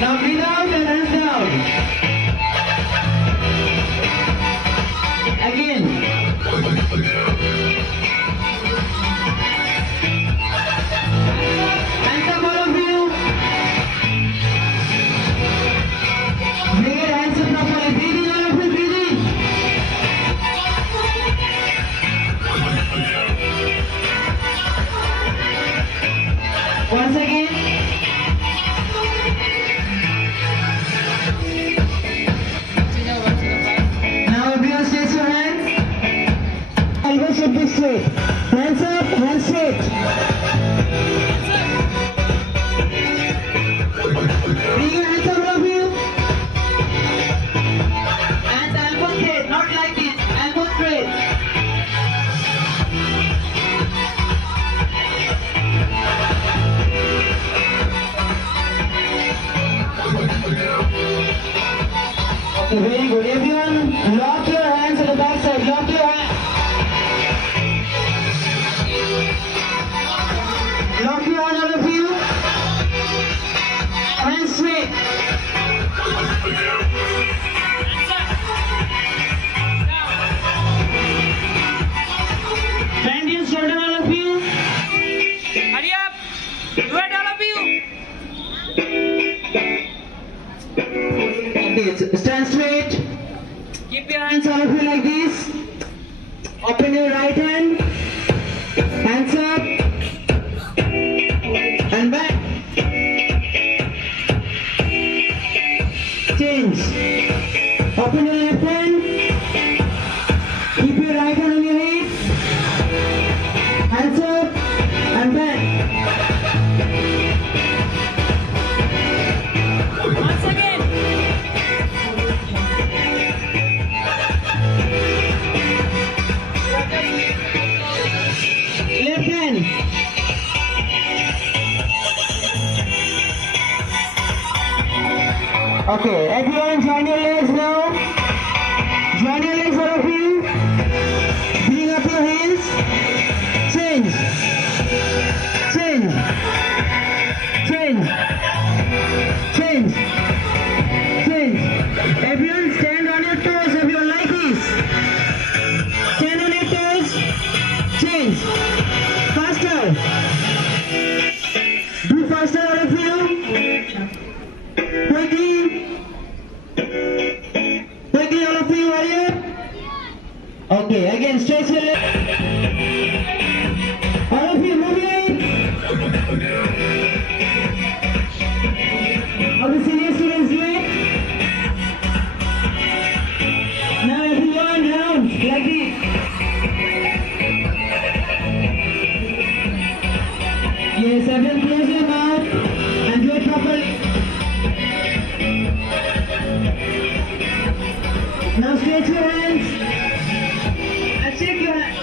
Now breathe out and hands down. Again. Hands up all of you. Bring your hands up properly. Breathe in all of you. Breathe in. Once again. Now everyone stretch your hands. Elbows should be straight. Hands up, hands straight. Bring your hands up, all of you. And elbow straight, not like this. Elbow straight. Okay, very good. Everyone, lock your hands at the back side. Lock your hands. Lock your hand, all of you. Hands straight. Bend your shoulder, all of you. Hurry up! Do it, all of you! Okay, stand straight. Keep your Hands, hands all of you, like this. Open your right hand. Hands up. And back. Change. Open your left hand. Keep your right hand on your hip. Hands up and back. once again. Left hand. Okay, everyone join your legs now. Join your legs, all of you. Bring up your hands. Change. Change. Change. Change. Change. Everyone stand on your toes. Everyone like this. Stand on your toes. Change. Faster. Do faster, all of you. Quickly. Quickly, all of you, hurry up. Okay, again, stretch your leg. All of you, move it. All the senior students do it. Now everyone round, like this. Yes, everyone close your mouth and do it properly. Now stretch your hands and shake your hands.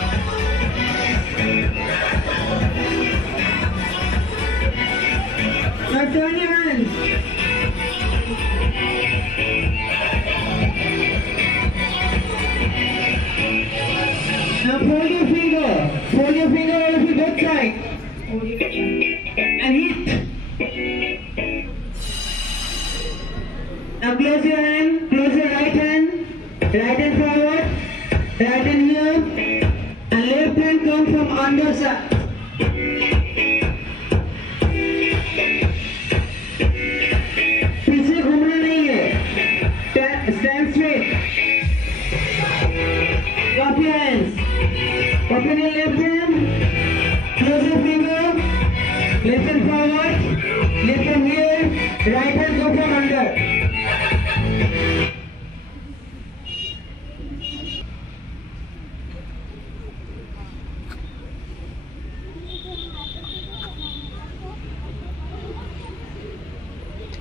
Now turn your hands. Now fold your finger. Fold your finger all of you both sides. And hit. Now close your hand. Close your right hand. Right hand forward. Right hand here. And left hand come from underside. पीछे घूमना नहीं है. Stand straight. Drop your hands. Open your left hand. Close your finger. Left hand forward. Left hand here. Right hand go from under.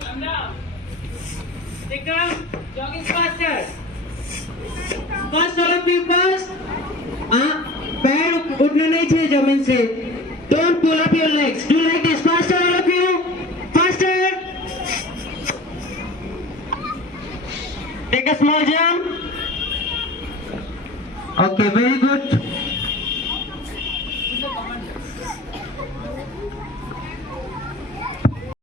Come down. Take down. Jogging faster. First, all of you first. पैर उठना नहीं चाहिए जमीन से. Don't pull up your legs. Do like this. Faster, all of you. Faster. Take a small jump. Okay, very good.